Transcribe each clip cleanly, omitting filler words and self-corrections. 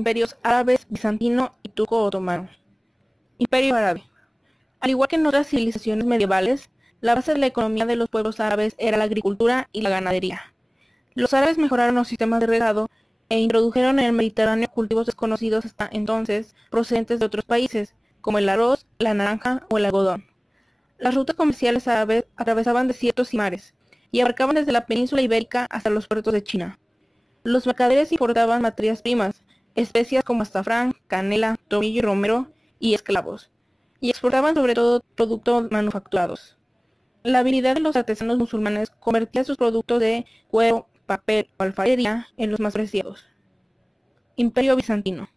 imperios árabes, bizantino y turco-otomano. Imperio árabe. Al igual que en otras civilizaciones medievales, la base de la economía de los pueblos árabes era la agricultura y la ganadería. Los árabes mejoraron los sistemas de regado e introdujeron en el Mediterráneo cultivos desconocidos hasta entonces procedentes de otros países, como el arroz, la naranja o el algodón. Las rutas comerciales árabes atravesaban desiertos y mares, y abarcaban desde la península ibérica hasta los puertos de China. Los mercaderes importaban materias primas, especias como azafrán, canela, tomillo y romero, y esclavos, y exportaban sobre todo productos manufacturados. La habilidad de los artesanos musulmanes convertía sus productos de cuero, papel o alfarería en los más preciados. Imperio bizantino.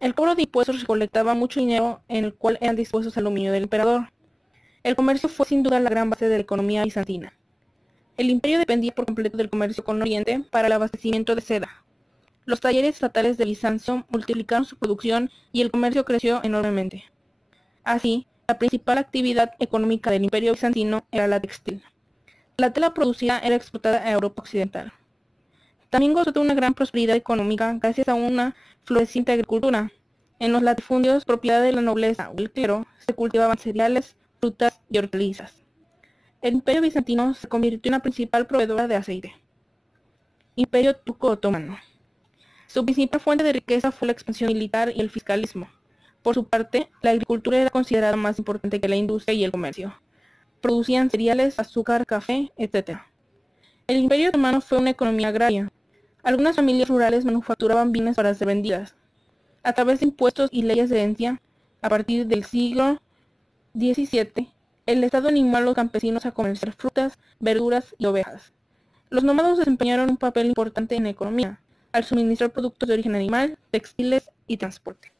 El cobro de impuestos recolectaba mucho dinero en el cual eran dispuestos al dominio del emperador. El comercio fue sin duda la gran base de la economía bizantina. El imperio dependía por completo del comercio con Oriente para el abastecimiento de seda. Los talleres estatales de Bizancio multiplicaron su producción y el comercio creció enormemente. Así, la principal actividad económica del imperio bizantino era la textil. La tela producida era exportada a Europa occidental. También gozó de una gran prosperidad económica gracias a una floreciente agricultura. En los latifundios, propiedad de la nobleza o el clero, se cultivaban cereales, frutas y hortalizas. El imperio bizantino se convirtió en la principal proveedora de aceite. Imperio turco-otomano. Su principal fuente de riqueza fue la expansión militar y el fiscalismo. Por su parte, la agricultura era considerada más importante que la industria y el comercio. Producían cereales, azúcar, café, etc. El imperio otomano fue una economía agraria. Algunas familias rurales manufacturaban bienes para ser vendidas. A través de impuestos y leyes de herencia, a partir del siglo XVII, el Estado animó a los campesinos a comerciar frutas, verduras y ovejas. Los nómadas desempeñaron un papel importante en la economía, al suministrar productos de origen animal, textiles y transporte.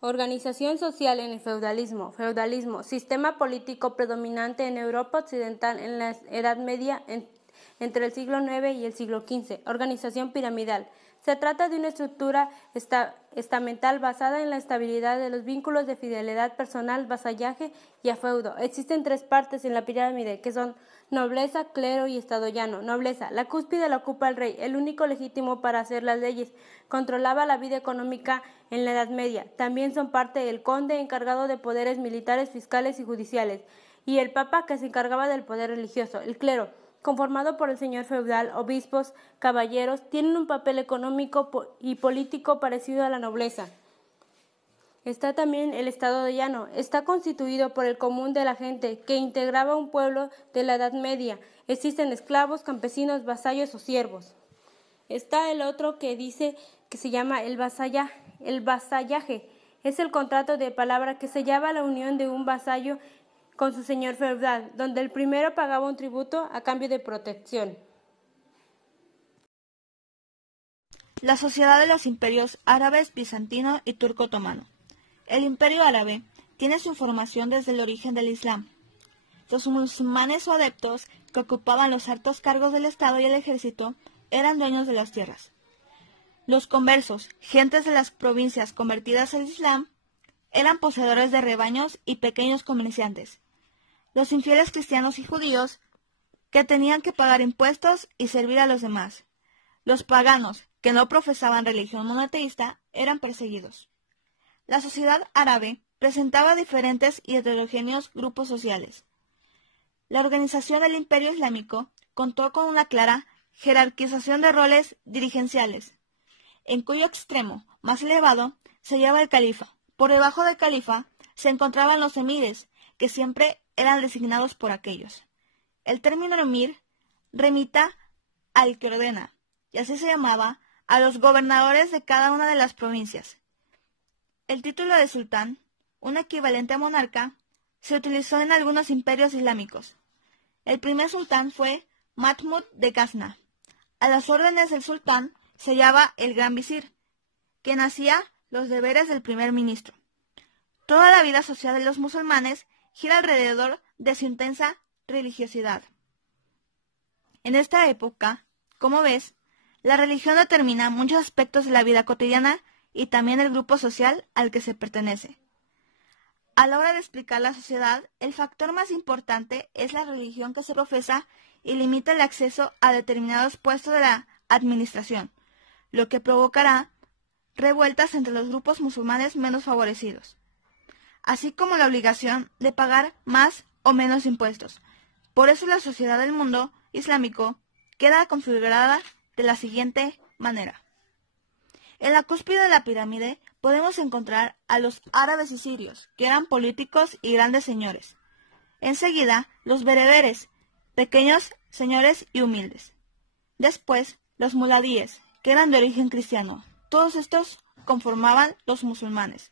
Organización social en el feudalismo. Feudalismo, sistema político predominante en Europa occidental en la Edad Media entre el siglo IX y el siglo XV. Organización piramidal. Se trata de una estructura estamental basada en la estabilidad de los vínculos de fidelidad personal, vasallaje y a feudo. Existen tres partes en la pirámide, que son nobleza, clero y estado llano. Nobleza. La cúspide la ocupa el rey, el único legítimo para hacer las leyes. Controlaba la vida económica en la Edad Media. También son parte el conde, encargado de poderes militares, fiscales y judiciales, y el papa, que se encargaba del poder religioso. El clero, conformado por el señor feudal, obispos, caballeros, tienen un papel económico y político parecido a la nobleza. Está también el estado llano. Está constituido por el común de la gente, que integraba un pueblo de la Edad Media. Existen esclavos, campesinos, vasallos o siervos. Está el otro que se llama el vasallaje. El vasallaje es el contrato de palabra que sellaba la unión de un vasallo con su señor feudal, donde el primero pagaba un tributo a cambio de protección. La sociedad de los imperios árabes, bizantino y turco-otomano. El imperio árabe tiene su formación desde el origen del Islam. Los musulmanes o adeptos que ocupaban los altos cargos del Estado y el ejército eran dueños de las tierras. Los conversos, gentes de las provincias convertidas al Islam, eran poseedores de rebaños y pequeños comerciantes. Los infieles cristianos y judíos, que tenían que pagar impuestos y servir a los demás. Los paganos, que no profesaban religión monoteísta, eran perseguidos. La sociedad árabe presentaba diferentes y heterogéneos grupos sociales. La organización del Imperio Islámico contó con una clara jerarquización de roles dirigenciales, en cuyo extremo más elevado se hallaba el califa. Por debajo del califa se encontraban los emires, que siempre eran designados por aquellos. El término emir remita al que ordena, y así se llamaba a los gobernadores de cada una de las provincias. El título de sultán, un equivalente a monarca, se utilizó en algunos imperios islámicos. El primer sultán fue Mahmud de Gazna, A las órdenes del sultán se hallaba el gran visir, quien hacía los deberes del primer ministro. Toda la vida social de los musulmanes gira alrededor de su intensa religiosidad. En esta época, como ves, la religión determina muchos aspectos de la vida cotidiana y también el grupo social al que se pertenece. A la hora de explicar la sociedad, el factor más importante es la religión que se profesa y limita el acceso a determinados puestos de la administración, lo que provocará revueltas entre los grupos musulmanes menos favorecidos, así como la obligación de pagar más o menos impuestos. Por eso la sociedad del mundo islámico queda configurada de la siguiente manera. En la cúspide de la pirámide podemos encontrar a los árabes y sirios, que eran políticos y grandes señores. Enseguida, los bereberes, pequeños señores y humildes. Después, los muladíes, que eran de origen cristiano. Todos estos conformaban los musulmanes.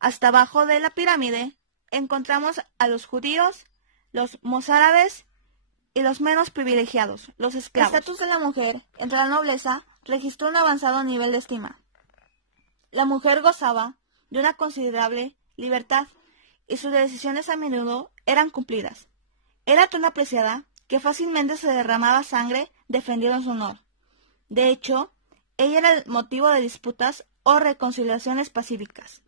Hasta abajo de la pirámide encontramos a los judíos, los mozárabes y los menos privilegiados, los esclavos. El estatus de la mujer entre la nobleza registró un avanzado nivel de estima. La mujer gozaba de una considerable libertad y sus decisiones a menudo eran cumplidas. Era tan apreciada que fácilmente se derramaba sangre defendiendo su honor. De hecho, ella era el motivo de disputas o reconciliaciones pacíficas.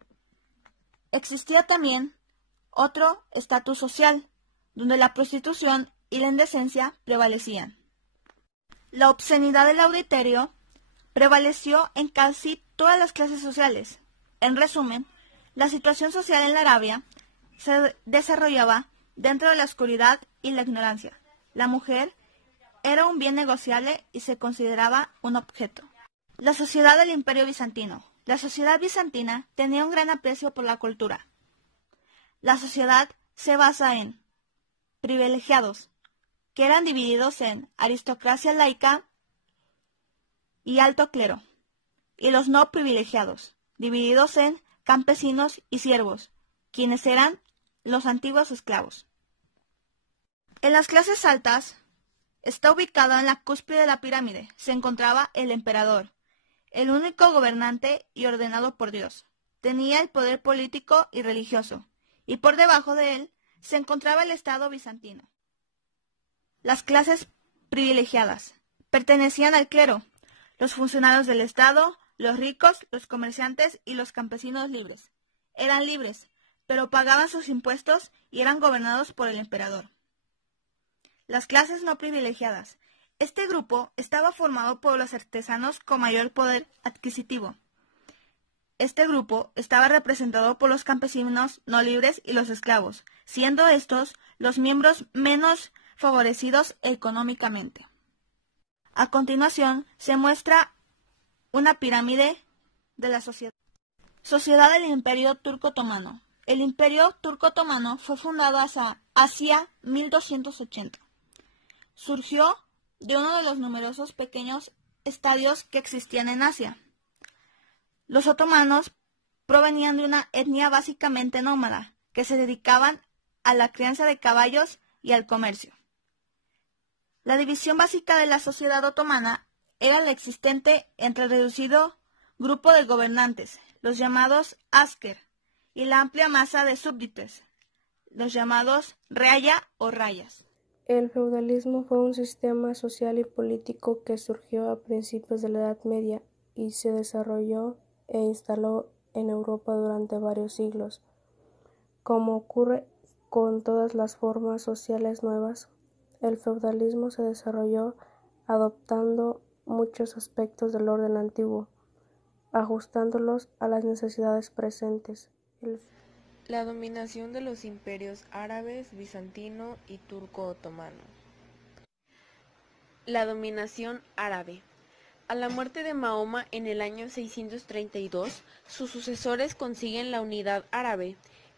Existía también otro estatus social, donde la prostitución y la indecencia prevalecían. La obscenidad del adulterio prevaleció en casi todas las clases sociales. En resumen, la situación social en la Arabia se desarrollaba dentro de la oscuridad y la ignorancia. La mujer era un bien negociable y se consideraba un objeto. La sociedad del Imperio Bizantino. La sociedad bizantina tenía un gran aprecio por la cultura. La sociedad se basa en privilegiados, que eran divididos en aristocracia laica y alto clero, y los no privilegiados, divididos en campesinos y siervos, quienes eran los antiguos esclavos. En las clases altas, está ubicado en la cúspide de la pirámide, se encontraba el emperador, el único gobernante y ordenado por Dios. Tenía el poder político y religioso, y por debajo de él se encontraba el Estado bizantino. Las clases privilegiadas pertenecían al clero, los funcionarios del Estado, los ricos, los comerciantes y los campesinos libres. Eran libres, pero pagaban sus impuestos y eran gobernados por el emperador. Las clases no privilegiadas. Este grupo estaba formado por los artesanos con mayor poder adquisitivo. Este grupo estaba representado por los campesinos no libres y los esclavos, siendo estos los miembros menos favorecidos económicamente. A continuación se muestra una pirámide de la sociedad. Sociedad del Imperio Turco Otomano. El Imperio Turco Otomano fue fundado hacia 1280. Surgió de uno de los numerosos pequeños estadios que existían en Asia. Los otomanos provenían de una etnia básicamente nómada, que se dedicaban a la crianza de caballos y al comercio. La división básica de la sociedad otomana era la existente entre el reducido grupo de gobernantes, los llamados asker, y la amplia masa de súbditos, los llamados reaya o rayas. El feudalismo fue un sistema social y político que surgió a principios de la Edad Media y se desarrolló e instaló en Europa durante varios siglos. Como ocurre con todas las formas sociales nuevas, el feudalismo se desarrolló adoptando muchos aspectos del orden antiguo, ajustándolos a las necesidades presentes. La dominación de los imperios árabes, bizantino y turco-otomano. La dominación árabe. A la muerte de Mahoma en el año 632, sus sucesores consiguen la unidad árabe.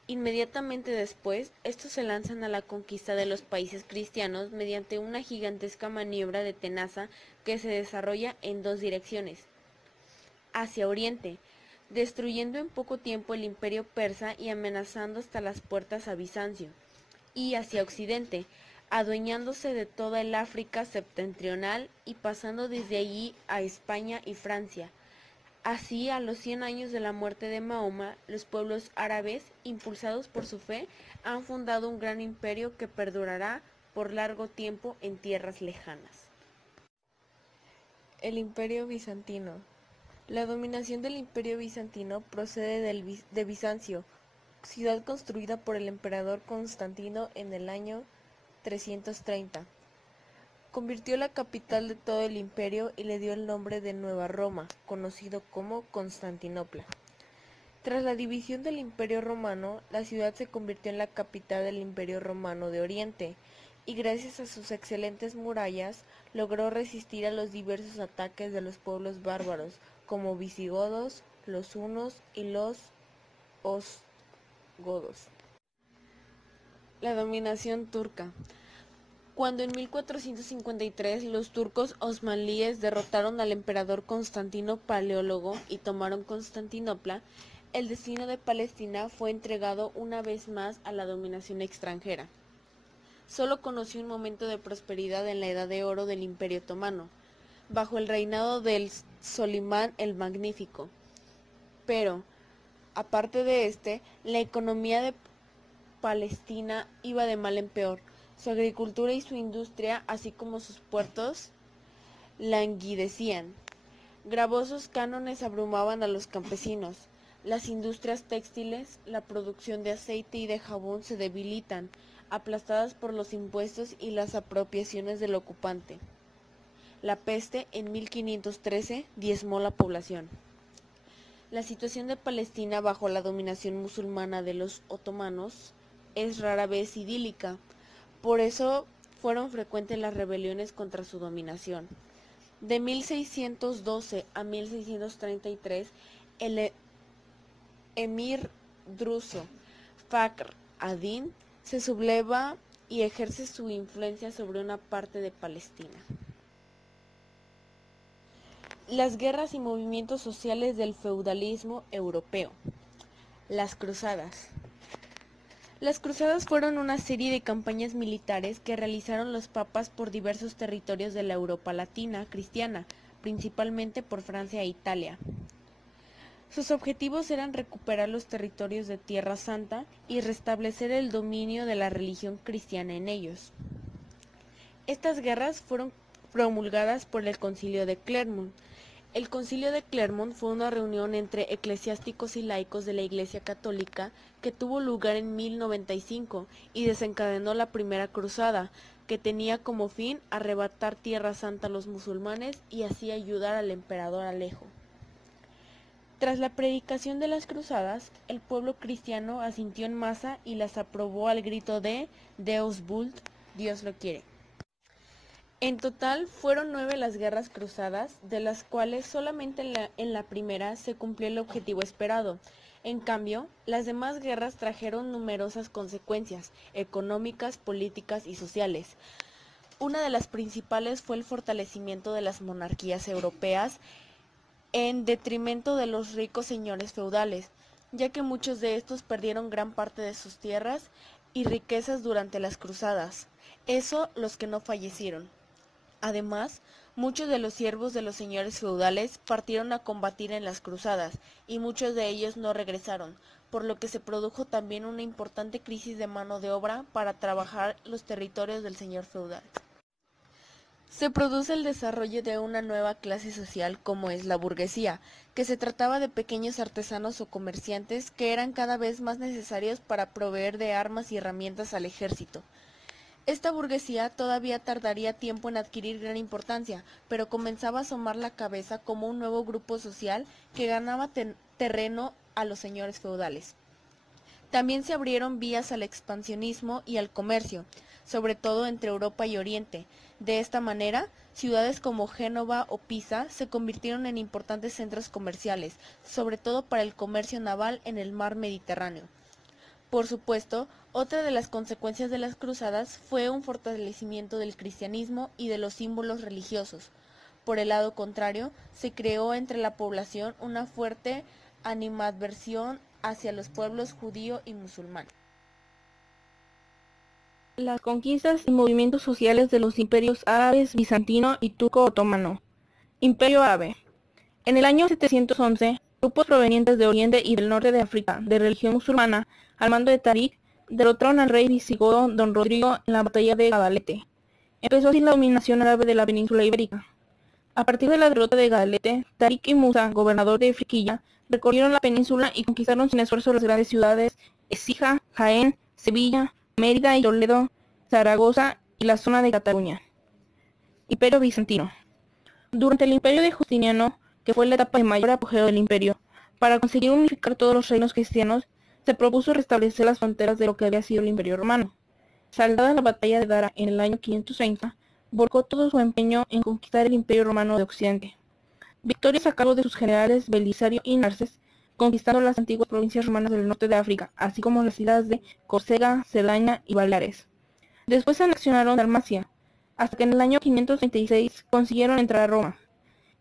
Inmediatamente después, estos se lanzan a la conquista de los países cristianos mediante una gigantesca maniobra de tenaza que se desarrolla en dos direcciones. Hacia Oriente, destruyendo en poco tiempo el imperio persa y amenazando hasta las puertas a Bizancio, y hacia Occidente, adueñándose de toda el África septentrional y pasando desde allí a España y Francia. Así, a los 100 años de la muerte de Mahoma, los pueblos árabes, impulsados por su fe, han fundado un gran imperio que perdurará por largo tiempo en tierras lejanas. El Imperio Bizantino. La dominación del Imperio Bizantino procede de Bizancio, ciudad construida por el emperador Constantino en el año 330. Convirtió la capital de todo el imperio y le dio el nombre de Nueva Roma, conocido como Constantinopla. Tras la división del Imperio Romano, la ciudad se convirtió en la capital del Imperio Romano de Oriente, y gracias a sus excelentes murallas logró resistir a los diversos ataques de los pueblos bárbaros, como visigodos, los hunos y los osgodos. La dominación turca. Cuando en 1453 los turcos osmanlíes derrotaron al emperador Constantino Paleólogo y tomaron Constantinopla, el destino de Palestina fue entregado una vez más a la dominación extranjera. Solo conoció un momento de prosperidad en la Edad de Oro del Imperio Otomano, bajo el reinado del Solimán el Magnífico. Pero, aparte de la economía de Palestina iba de mal en peor. Su agricultura y su industria, así como sus puertos, languidecían. Gravosos cánones abrumaban a los campesinos. Las industrias textiles, la producción de aceite y de jabón se debilitan, aplastadas por los impuestos y las apropiaciones del ocupante. La peste, en 1513, diezmó la población. La situación de Palestina bajo la dominación musulmana de los otomanos es rara vez idílica. Por eso fueron frecuentes las rebeliones contra su dominación. De 1612 a 1633, el emir druso Fakr ad-Din se subleva y ejerce su influencia sobre una parte de Palestina. Las guerras y movimientos sociales del feudalismo europeo. Las cruzadas. Las cruzadas fueron una serie de campañas militares que realizaron los papas por diversos territorios de la Europa latina cristiana, principalmente por Francia e Italia. Sus objetivos eran recuperar los territorios de Tierra Santa y restablecer el dominio de la religión cristiana en ellos. Estas guerras fueron promulgadas por el Concilio de Clermont. El Concilio de Clermont fue una reunión entre eclesiásticos y laicos de la Iglesia Católica que tuvo lugar en 1095 y desencadenó la Primera Cruzada, que tenía como fin arrebatar Tierra Santa a los musulmanes y así ayudar al emperador Alejo. Tras la predicación de las cruzadas, el pueblo cristiano asintió en masa y las aprobó al grito de Deus vult, Dios lo quiere. En total fueron 9 las guerras cruzadas, de las cuales solamente en la primera se cumplió el objetivo esperado. En cambio, las demás guerras trajeron numerosas consecuencias económicas, políticas y sociales. Una de las principales fue el fortalecimiento de las monarquías europeas en detrimento de los ricos señores feudales, ya que muchos de estos perdieron gran parte de sus tierras y riquezas durante las cruzadas. Eso los que no fallecieron. Además, muchos de los siervos de los señores feudales partieron a combatir en las cruzadas, y muchos de ellos no regresaron, por lo que se produjo también una importante crisis de mano de obra para trabajar los territorios del señor feudal. Se produce el desarrollo de una nueva clase social como es la burguesía, que se trataba de pequeños artesanos o comerciantes que eran cada vez más necesarios para proveer de armas y herramientas al ejército. Esta burguesía todavía tardaría tiempo en adquirir gran importancia, pero comenzaba a asomar la cabeza como un nuevo grupo social que ganaba terreno a los señores feudales. También se abrieron vías al expansionismo y al comercio, sobre todo entre Europa y Oriente. De esta manera, ciudades como Génova o Pisa se convirtieron en importantes centros comerciales, sobre todo para el comercio naval en el mar Mediterráneo. Por supuesto, otra de las consecuencias de las cruzadas fue un fortalecimiento del cristianismo y de los símbolos religiosos. Por el lado contrario, se creó entre la población una fuerte animadversión hacia los pueblos judío y musulmán. Las conquistas y movimientos sociales de los imperios árabes, bizantino y turco-otomano. Imperio árabe. En el año 711, grupos provenientes de Oriente y del norte de África, de religión musulmana, al mando de Tarik, derrotaron al rey visigodo Don Rodrigo en la batalla de Gadalete. Empezó así la dominación árabe de la península ibérica. A partir de la derrota de Gadalete, Tarik y Musa, gobernador de Friquilla, recorrieron la península y conquistaron sin esfuerzo las grandes ciudades Écija, Jaén, Sevilla, Mérida y Toledo, Zaragoza y la zona de Cataluña. Imperio bizantino. Durante el imperio de Justiniano, que fue la etapa de mayor apogeo del imperio, para conseguir unificar todos los reinos cristianos, se propuso restablecer las fronteras de lo que había sido el imperio romano. Saldada la batalla de Dara en el año 530, volcó todo su empeño en conquistar el imperio romano de Occidente. Victorias a cargo de sus generales Belisario y Narses, conquistando las antiguas provincias romanas del norte de África, así como las islas de Córcega, Cerdaña y Baleares. Después se anexionaron Dalmacia, hasta que en el año 536 consiguieron entrar a Roma.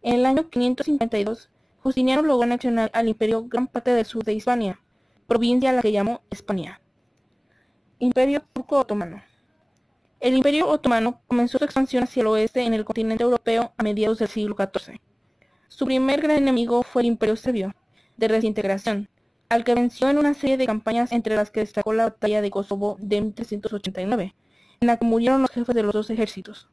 En el año 552, Justiniano logró anexionar al imperio gran parte del sur de Hispania, provincia a la que llamó Hispania. Imperio turco-otomano. El imperio otomano comenzó su expansión hacia el oeste en el continente europeo a mediados del siglo XIV. Su primer gran enemigo fue el imperio serbio, de desintegración, al que venció en una serie de campañas entre las que destacó la batalla de Kosovo de 1389, en la que murieron los jefes de los dos ejércitos.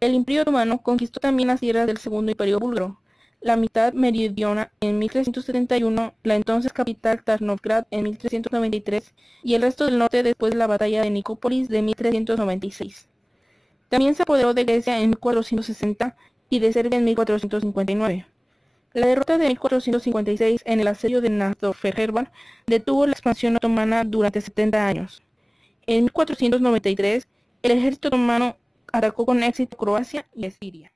El imperio otomano conquistó también las tierras del segundo imperio búlgaro, la mitad meridional en 1371, la entonces capital Tarnovgrad en 1393 y el resto del norte después de la batalla de Nicópolis de 1396. También se apoderó de Grecia en 1460 y de Serbia en 1459. La derrota de 1456 en el asedio de Nastórfjärvar detuvo la expansión otomana durante 70 años. En 1493, el ejército otomano atacó con éxito Croacia y Estiria.